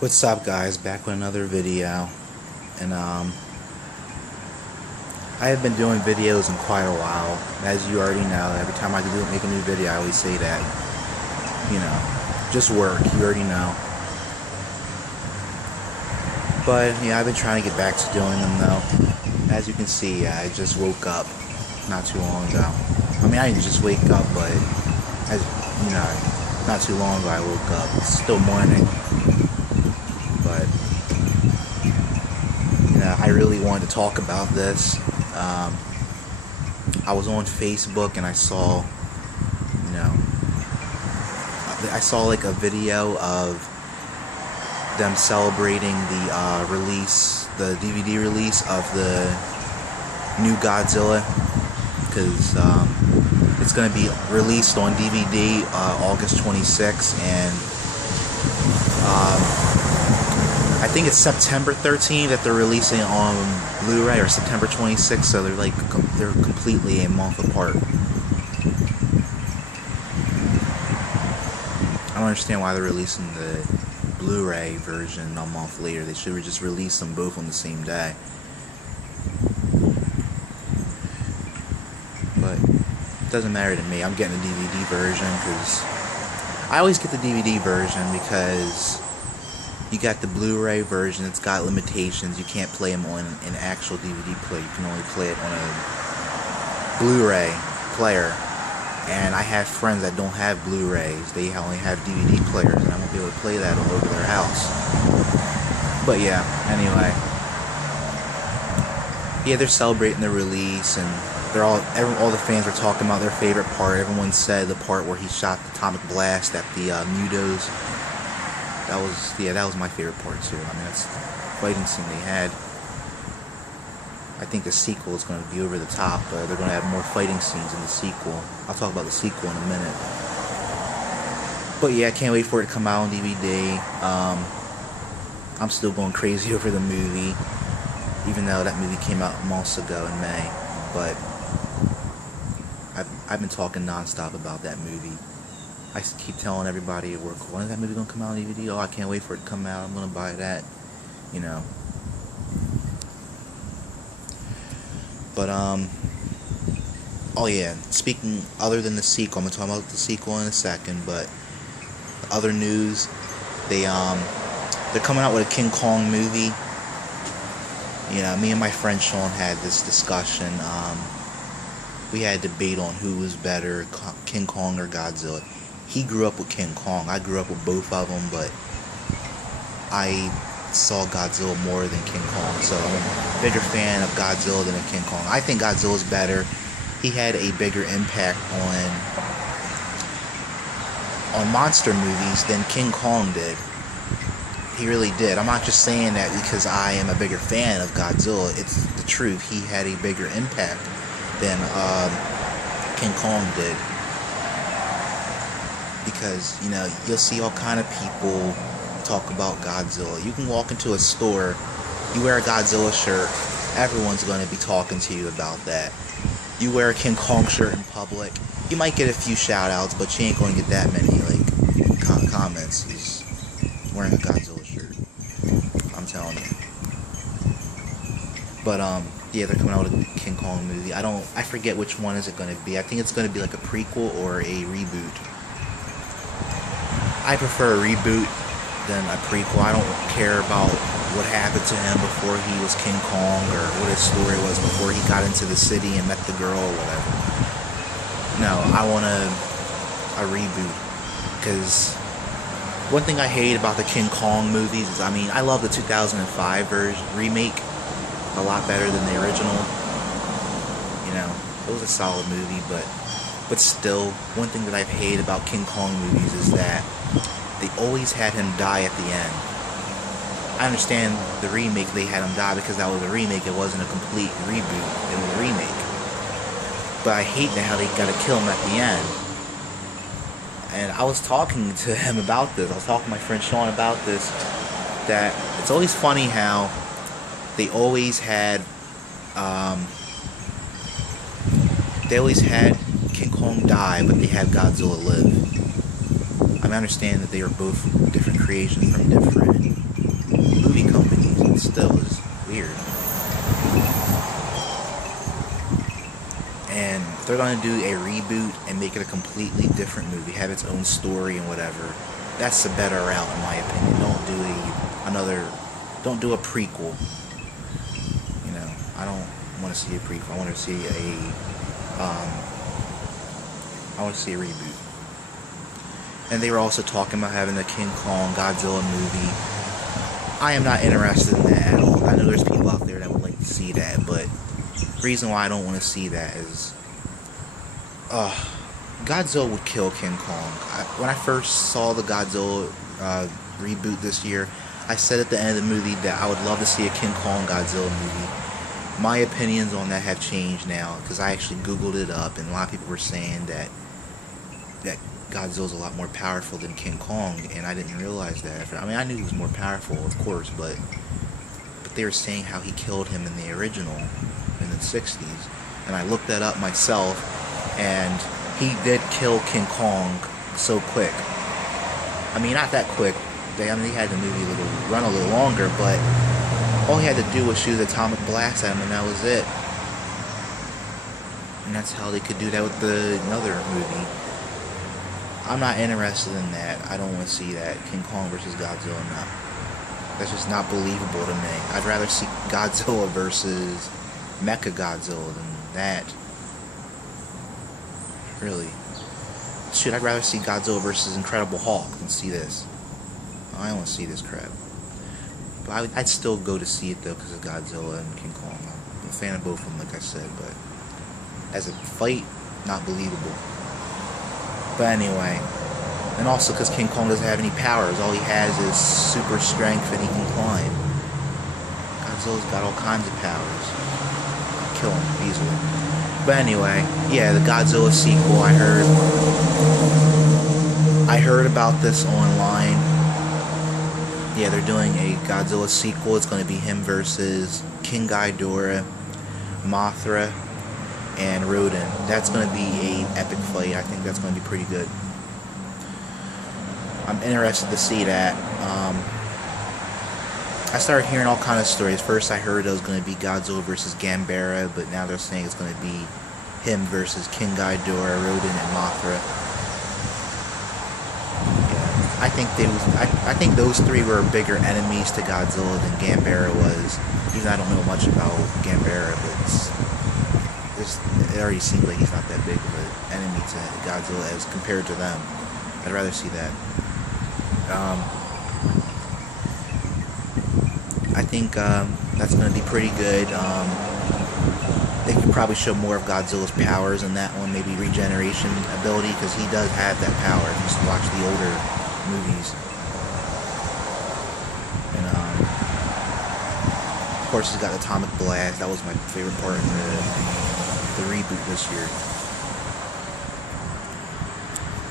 What's up, guys? Back with another video. And I have been doing videos in quite a while. As you already know, every time I make a new video, I always say that, just work. You already know. But yeah, I've been trying to get back to doing them though. As you can see, I just woke up not too long ago. I mean, I didn't just wake up, but as you know, not too long ago I woke up. It's still morning. But I really wanted to talk about this. I was on Facebook and I saw, like a video of them celebrating the DVD release of the new Godzilla, because it's going to be released on DVD August 26th, and I think it's September 13th that they're releasing on Blu-ray, or September 26th, so they're completely a month apart. I don't understand why they're releasing the Blu-ray version a month later. They should have just released them both on the same day. But it doesn't matter to me. I'm getting the DVD version because I always get the DVD version because you got the Blu-ray version. It's got limitations. You can't play them on an actual DVD player. You can only play it on a Blu-ray player. And I have friends that don't have Blu-rays. They only have DVD players, and I won't be able to play that all over their house. But yeah, anyway. Yeah, they're celebrating the release, and all the fans are talking about their favorite part. Everyone said the part where he shot the atomic blast at the Mutos. That was my favorite part too. I mean, that's the fighting scene they had. I think the sequel is going to be over the top. They're going to have more fighting scenes in the sequel. I'll talk about the sequel in a minute. But yeah, I can't wait for it to come out on DVD. I'm still going crazy over the movie, even though that movie came out months ago in May. But I've been talking nonstop about that movie. I keep telling everybody at work, when is that movie going to come out on DVD? Oh, I can't wait for it to come out. I'm going to buy that. But, oh yeah, speaking, other than the sequel, I'm going to talk about the sequel in a second, but other news, they're coming out with a King Kong movie. Me and my friend Sean had this discussion. We had a debate on who was better, King Kong or Godzilla. He grew up with King Kong. I grew up with both of them, but I saw Godzilla more than King Kong, so I'm a bigger fan of Godzilla than King Kong. I think Godzilla's better. He had a bigger impact on monster movies than King Kong did. He really did. I'm not just saying that because I am a bigger fan of Godzilla. It's the truth. He had a bigger impact than King Kong did. Because, you'll see all kind of people talk about Godzilla. You can walk into a store, you wear a Godzilla shirt, everyone's going to be talking to you about that. You wear a King Kong shirt in public, you might get a few shout outs, but you ain't going to get that many comments as wearing a Godzilla shirt. I'm telling you. But yeah, they're coming out with a King Kong movie. I forget which one is it going to be. I think it's going to be like a prequel or a reboot. I prefer a reboot than a prequel. I don't care about what happened to him before he was King Kong, or what his story was before he got into the city and met the girl or whatever. No, I want a reboot, because one thing I hate about the King Kong movies is, I love the 2005 remake a lot better than the original. It was a solid movie, but still, one thing that I've hated about King Kong movies is that they always had him die at the end. I understand the remake, they had him die because that was a remake. It wasn't a complete reboot. It was a remake. But I hate how they gotta kill him at the end. And I was talking to him about this. I was talking to my friend Sean about this. That it's always funny how they always had King Kong die, but they had Godzilla live. I understand that they are both different creations from different still is weird. And if they're going to do a reboot and make it a completely different movie, have its own story and whatever, that's the better route in my opinion. Don't do a prequel. You know, I don't want to see a prequel. I want to see a reboot. And they were also talking about having a King Kong Godzilla movie. I am not interested in that at all. I know there's people out there that would like to see that, but the reason why I don't want to see that is Godzilla would kill King Kong. When I first saw the Godzilla reboot this year, I said at the end of the movie that I would love to see a King Kong Godzilla movie. My opinions on that have changed now, because I actually Googled it up, and a lot of people were saying that Godzilla's a lot more powerful than King Kong, and I didn't realize that. I mean, I knew he was more powerful, of course, but they were saying how he killed him in the original, in the 60s, and I looked that up myself, and he did kill King Kong so quick. I mean, not that quick. He had the movie run a little longer, but all he had to do was shoot an atomic blast at him, and that was it. And that's how they could do that with another movie. I'm not interested in that. I don't want to see that. King Kong versus Godzilla, no. That's just not believable to me. I'd rather see Godzilla versus Mechagodzilla than that. Really. Shit, I'd rather see Godzilla versus Incredible Hulk than see this. I don't want to see this crap. But I'd still go to see it though because of Godzilla and King Kong. I'm a fan of both of them, like I said, but as a fight, not believable. But anyway, and also because King Kong doesn't have any powers. All he has is super strength and he can climb. Godzilla's got all kinds of powers. Kill him easily. But anyway, yeah, the Godzilla sequel, I heard about this online. Yeah, they're doing a Godzilla sequel. It's going to be him versus King Ghidorah, Mothra, and Rodan. That's going to be an epic fight. I think that's going to be pretty good. I'm interested to see that. I started hearing all kind of stories. First I heard it was going to be Godzilla versus Gambara, but now they're saying it's going to be him versus King Ghidorah, Rodan, and Mothra. I think those three were bigger enemies to Godzilla than Gambara was. Even though I don't know much about Gambara, but it already seems like he's not that big of an enemy to Godzilla as compared to them. I'd rather see that. I think that's going to be pretty good. They could probably show more of Godzilla's powers in that one, maybe regeneration ability, because he does have that power. If you just watch the older movies. And of course he's got Atomic Blast. That was my favorite part in the reboot this year.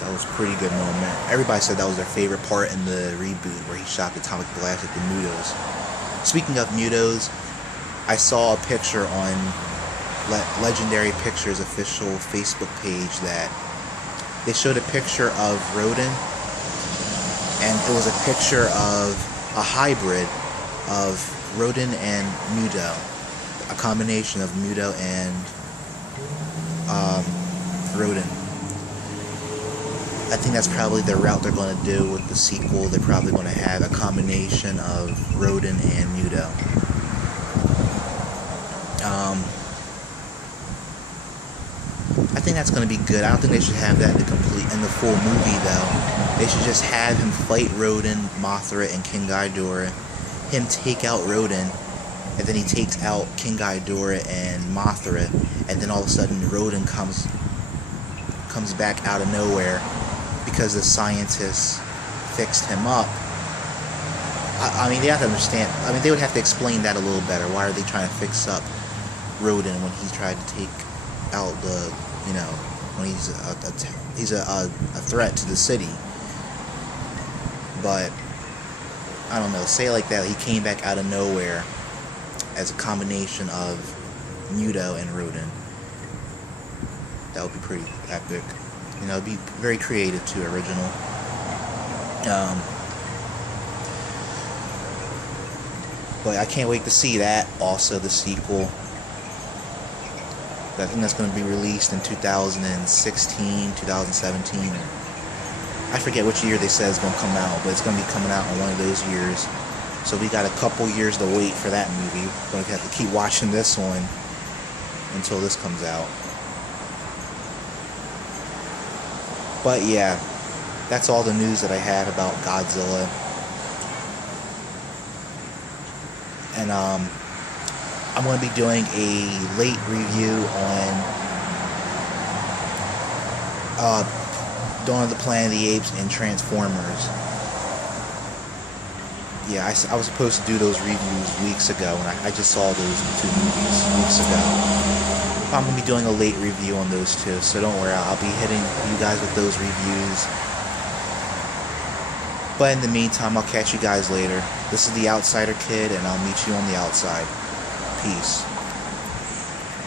That was a pretty good moment. Everybody said that was their favorite part in the reboot, where he shot the Atomic Blast at the Mutos. Speaking of Mutos, I saw a picture on Legendary Pictures official Facebook page that they showed a picture of Rodan, and it was a picture of a hybrid of Rodan and Muto, a combination of Muto and Rodan. I think that's probably the route they're going to do with the sequel. They're probably going to have a combination of Rodan and Muto. I think that's going to be good. I don't think they should have that in the full movie, though. They should just have him fight Rodan, Mothra, and King Ghidorah. Him take out Rodan, and then he takes out King Ghidorah and Mothra, and then all of a sudden Rodan comes back out of nowhere because the scientists fixed him up. I mean, they have to understand. I mean, they would have to explain that a little better. Why are they trying to fix up Rodan when he tried to take out the, when he's a threat to the city? But I don't know. Say it like that. He came back out of nowhere as a combination of Muto and Rodan. That would be pretty epic. It'd be very creative too, original. But I can't wait to see that. Also, the sequel. I think that's going to be released in 2016, 2017. I forget which year they said it's going to come out, but it's going to be coming out in one of those years. So we got a couple years to wait for that movie. We're going to have to keep watching this one until this comes out. But yeah, that's all the news that I had about Godzilla. And I'm going to be doing a late review on Dawn of the Planet of the Apes and Transformers. Yeah, I was supposed to do those reviews weeks ago, and I just saw those two movies weeks ago. I'm going to be doing a late review on those two, so don't worry, I'll be hitting you guys with those reviews. But in the meantime, I'll catch you guys later. This is the Outsider Kid, and I'll meet you on the outside. Peace.